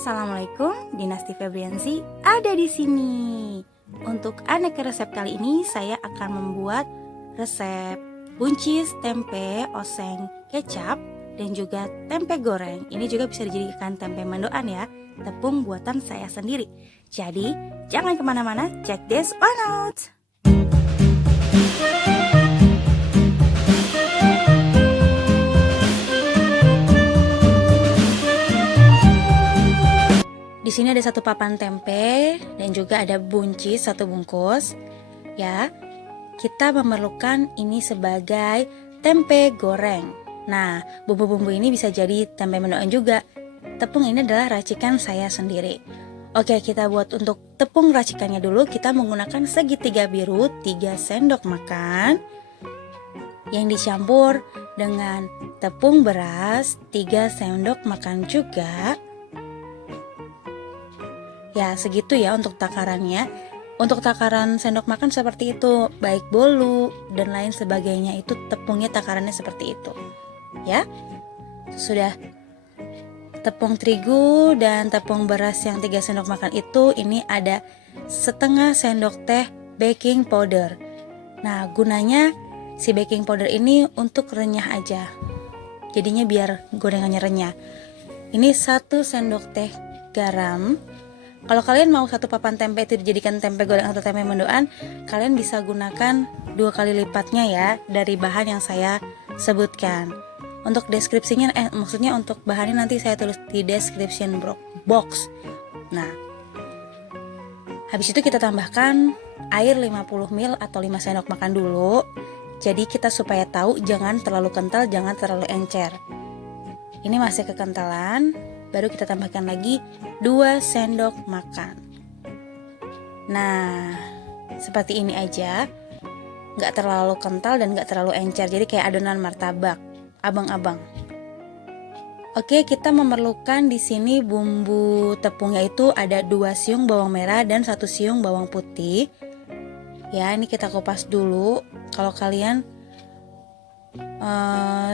Assalamualaikum, Dinasti Febriansi ada di sini. Untuk aneka resep kali ini saya akan membuat resep buncis tempe oseng kecap dan juga tempe goreng. Ini juga bisa dijadikan tempe mendoan ya, tepung buatan saya sendiri. Jadi jangan kemana-mana, check this one out. Di sini ada 1 papan tempe dan juga ada buncis 1 bungkus. Ya, kita memerlukan ini sebagai tempe goreng. Nah, bumbu-bumbu ini bisa jadi tempe mendoan juga. Tepung ini adalah racikan saya sendiri. Oke, kita buat untuk tepung racikannya dulu. Kita menggunakan segitiga biru 3 sendok makan yang dicampur dengan tepung beras 3 sendok makan juga. Ya segitu ya untuk takarannya. Untuk takaran sendok makan seperti itu, baik bolu dan lain sebagainya, itu tepungnya takarannya seperti itu. Ya, sudah tepung terigu dan tepung beras yang 3 sendok makan itu, ini ada setengah sendok teh baking powder. Nah, gunanya si baking powder ini untuk renyah aja. Jadinya biar gorengannya renyah. Ini 1 sendok teh garam. Kalau kalian mau 1 papan tempe itu dijadikan tempe goreng atau tempe mendoan, kalian bisa gunakan 2 kali lipatnya ya dari bahan yang saya sebutkan. Untuk deskripsinya, maksudnya untuk bahannya nanti saya tulis di description box. Nah, habis itu kita tambahkan air 50 ml atau 5 sendok makan dulu. Jadi kita supaya tahu jangan terlalu kental, jangan terlalu encer. Ini masih kekentalan. Baru kita tambahkan lagi 2 sendok makan. Nah, seperti ini aja. Nggak terlalu kental dan nggak terlalu encer. Jadi kayak adonan martabak, abang-abang. Oke, kita memerlukan di sini bumbu tepungnya itu ada 2 siung bawang merah dan 1 siung bawang putih. Ya, ini kita kupas dulu. Kalau kalian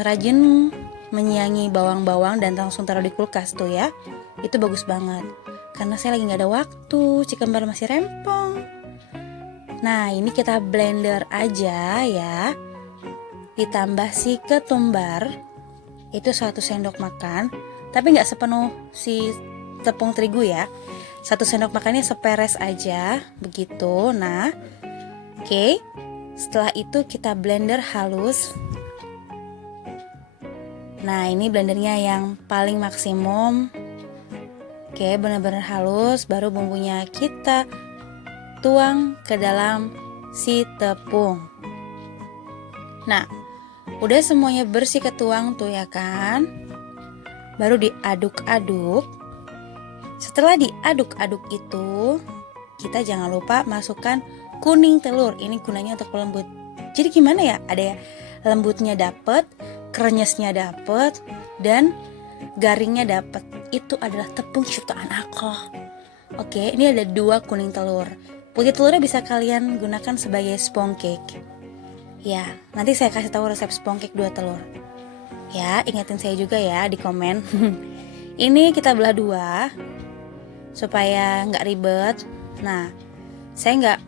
rajin menyiangi bawang-bawang dan langsung taruh di kulkas tuh ya, itu bagus banget. Karena saya lagi nggak ada waktu, cikembar masih rempong. Nah, ini kita blender aja ya. Ditambah si ketumbar itu 1 sendok makan, tapi nggak sepenuh si tepung terigu ya. 1 sendok makannya seperes aja begitu. Nah, oke. Setelah itu kita blender halus. Nah, ini blendernya yang paling maksimum. Oke, benar-benar halus. Baru bumbunya kita tuang ke dalam si tepung. Nah, udah semuanya bersih ketuang tuh ya kan. Baru diaduk-aduk. Setelah diaduk-aduk itu, kita jangan lupa masukkan kuning telur. Ini gunanya untuk pelembut. Jadi gimana ya? Ada ya, lembutnya dapet, krenyesnya dapet, dan garingnya dapet. Itu adalah tepung ciptaan aku. Oke, ini ada 2 kuning telur. Putih telurnya bisa kalian gunakan sebagai sponge cake. Ya, nanti saya kasih tahu resep sponge cake 2 telur. Ya, ingetin saya juga ya di komen. Ini kita belah 2 supaya nggak ribet. Nah, saya nggak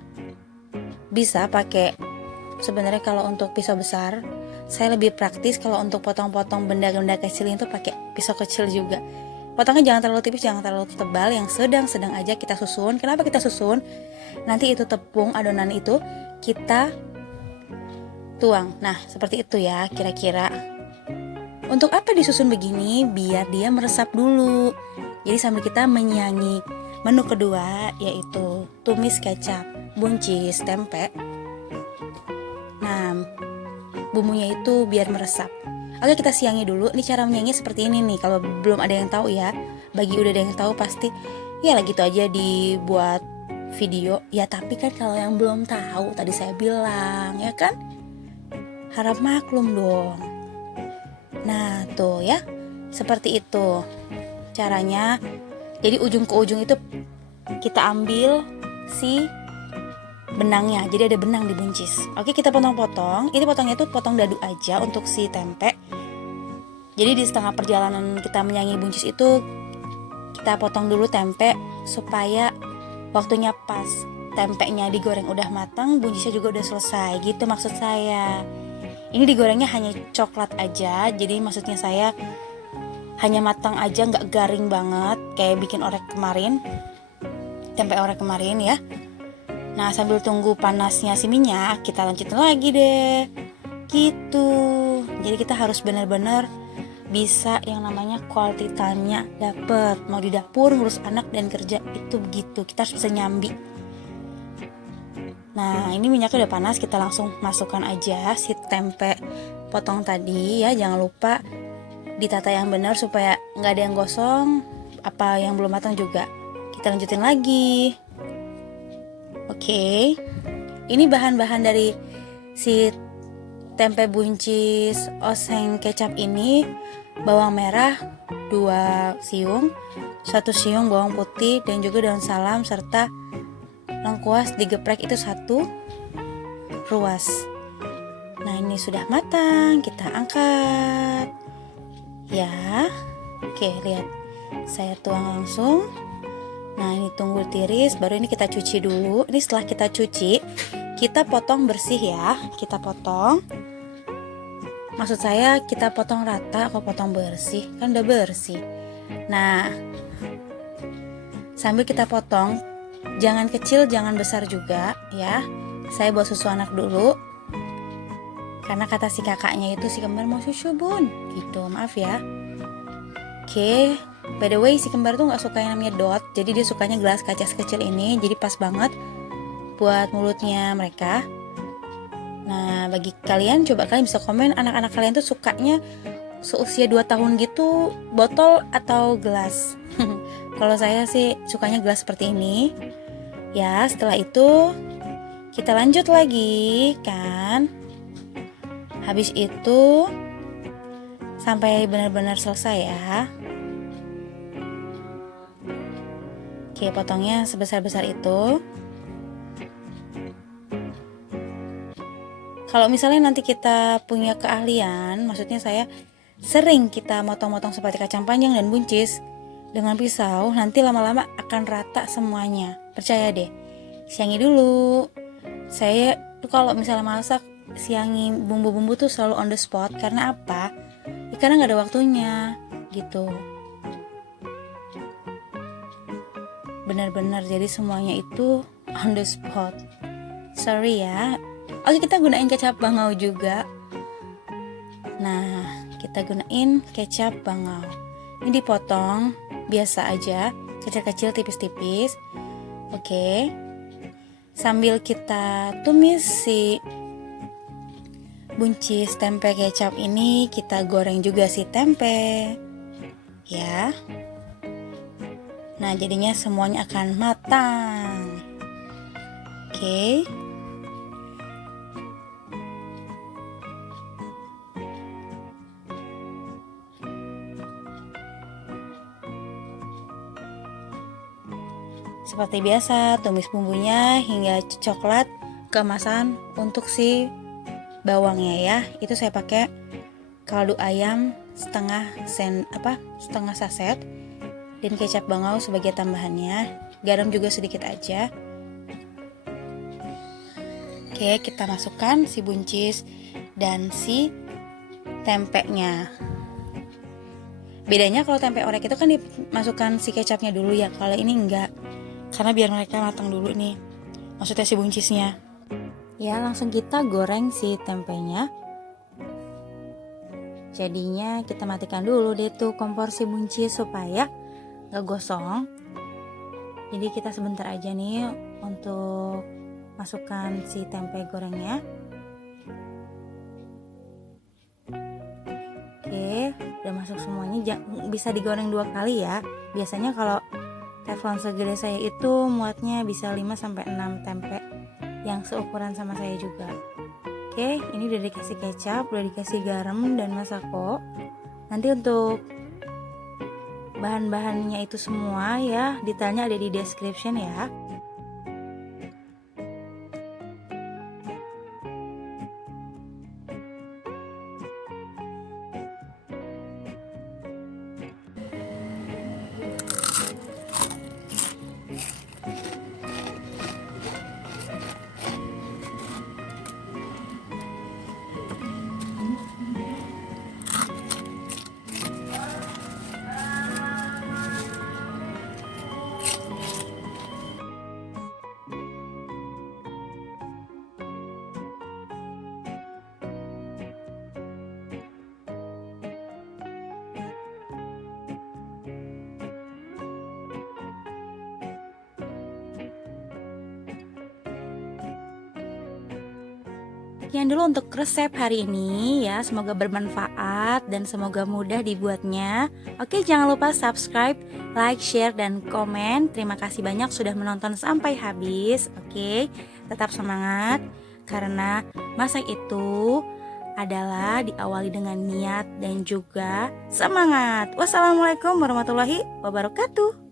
bisa pakai, sebenarnya kalau untuk pisau besar, saya lebih praktis kalau untuk potong-potong benda-benda kecil itu pakai pisau kecil juga. Potongnya jangan terlalu tipis, jangan terlalu tebal, yang sedang-sedang aja kita susun. Kenapa kita susun? Nanti itu tepung adonan itu kita tuang. Nah, seperti itu ya kira-kira. Untuk apa disusun begini? Biar dia meresap dulu. Jadi sambil kita menyiangi menu kedua, yaitu tumis kecap, buncis tempe. Nah, bumbunya itu biar meresap. Oke, kita siangi dulu. Ini cara menyiangi seperti ini nih. Kalau belum ada yang tahu ya, bagi udah ada yang tahu pasti ya lah gitu aja dibuat video. Ya tapi kan kalau yang belum tahu, tadi saya bilang ya kan, harap maklum dong. Nah tuh ya, seperti itu caranya. Jadi ujung ke ujung itu kita ambil si benangnya, jadi ada benang di buncis. Oke, kita potong-potong. Ini potongnya tuh potong dadu aja untuk si tempe. Jadi di setengah perjalanan kita menyanyi buncis itu, kita potong dulu tempe supaya waktunya pas. Tempenya digoreng udah matang, buncisnya juga udah selesai. Gitu maksud saya. Ini digorengnya hanya coklat aja, jadi maksudnya saya hanya matang aja, nggak garing banget kayak bikin orek kemarin, tempe orek kemarin ya. Nah, sambil tunggu panasnya si minyak, kita lanjutin lagi deh. Gitu. Jadi kita harus benar-benar bisa yang namanya quality time-nya dapet. Mau di dapur, ngurus anak dan kerja itu begitu. Kita harus bisa nyambi. Nah, ini minyaknya udah panas, kita langsung masukkan aja si tempe potong tadi ya. Jangan lupa ditata yang benar supaya nggak ada yang gosong, apa yang belum matang juga. Kita lanjutin lagi. Oke, ini bahan-bahan dari si tempe buncis oseng kecap ini: bawang merah 2 siung, 1 siung bawang putih, dan juga daun salam, serta lengkuas digeprek itu 1 ruas. Nah, ini sudah matang, kita angkat ya. Oke, lihat, saya tuang langsung. Nah, ini tunggu tiris, baru ini kita cuci dulu. Ini setelah kita cuci, kita potong bersih ya. Kita potong. Maksud saya kita potong rata, kok potong bersih? Kan udah bersih. Nah, sambil kita potong, jangan kecil, jangan besar juga ya. Saya buat susu anak dulu. Karena kata si kakaknya itu, si kembar mau susu bun. Gitu, maaf ya. Oke. By the way, si kembar tuh gak suka yang namanya dot, jadi dia sukanya gelas kaca sekecil ini, jadi pas banget buat mulutnya mereka. Nah, bagi kalian, coba kalian bisa komen anak-anak kalian tuh sukanya seusia 2 tahun gitu, botol atau gelas. Kalau saya sih sukanya gelas seperti ini. Ya, setelah itu kita lanjut lagi kan. Habis itu sampai benar-benar selesai ya. Oke, potongnya sebesar-besar itu. Kalau misalnya nanti kita punya keahlian, maksudnya saya sering kita motong-motong seperti kacang panjang dan buncis dengan pisau, nanti lama-lama akan rata semuanya. Percaya deh. Siangi dulu. Saya tuh kalau misalnya masak, siangi bumbu-bumbu tuh selalu on the spot. Karena apa? Karena nggak ada waktunya gitu. Benar-benar jadi semuanya itu on the spot. Sorry ya. Oke, kita gunain kecap bangau juga. Nah, kita gunain kecap bangau. Ini dipotong biasa aja, kecil-kecil, tipis-tipis. Oke. Sambil kita tumis si buncis tempe kecap ini, kita goreng juga si tempe. Ya. Nah, jadinya semuanya akan matang. Oke. Seperti biasa, tumis bumbunya hingga coklat keemasan untuk si bawangnya ya. Itu saya pakai kaldu ayam setengah saset. Dan kecap bangau sebagai tambahannya. Garam juga sedikit aja. Oke, kita masukkan si buncis dan si tempenya. Bedanya kalau tempe orek itu kan dimasukkan si kecapnya dulu ya. Kalau ini enggak. Karena biar mereka matang dulu nih. Maksudnya si buncisnya. Ya, langsung kita goreng si tempenya. Jadinya kita matikan dulu deh tuh kompor si buncis supaya gak gosong. Jadi kita sebentar aja nih untuk masukkan si tempe gorengnya. Oke, udah masuk semuanya. Bisa digoreng 2 kali ya. Biasanya kalau teflon segede saya itu muatnya bisa 5-6 tempe yang seukuran sama saya juga. Oke, ini udah dikasih kecap, udah dikasih garam dan masako. Nanti untuk bahan-bahannya itu semua ya, detailnya ada di description ya. Sekian dulu untuk resep hari ini ya, semoga bermanfaat dan semoga mudah dibuatnya. Oke, jangan lupa subscribe, like, share, dan komen. Terima kasih banyak sudah menonton sampai habis. Oke, tetap semangat karena masak itu adalah diawali dengan niat dan juga semangat. Wassalamualaikum warahmatullahi wabarakatuh.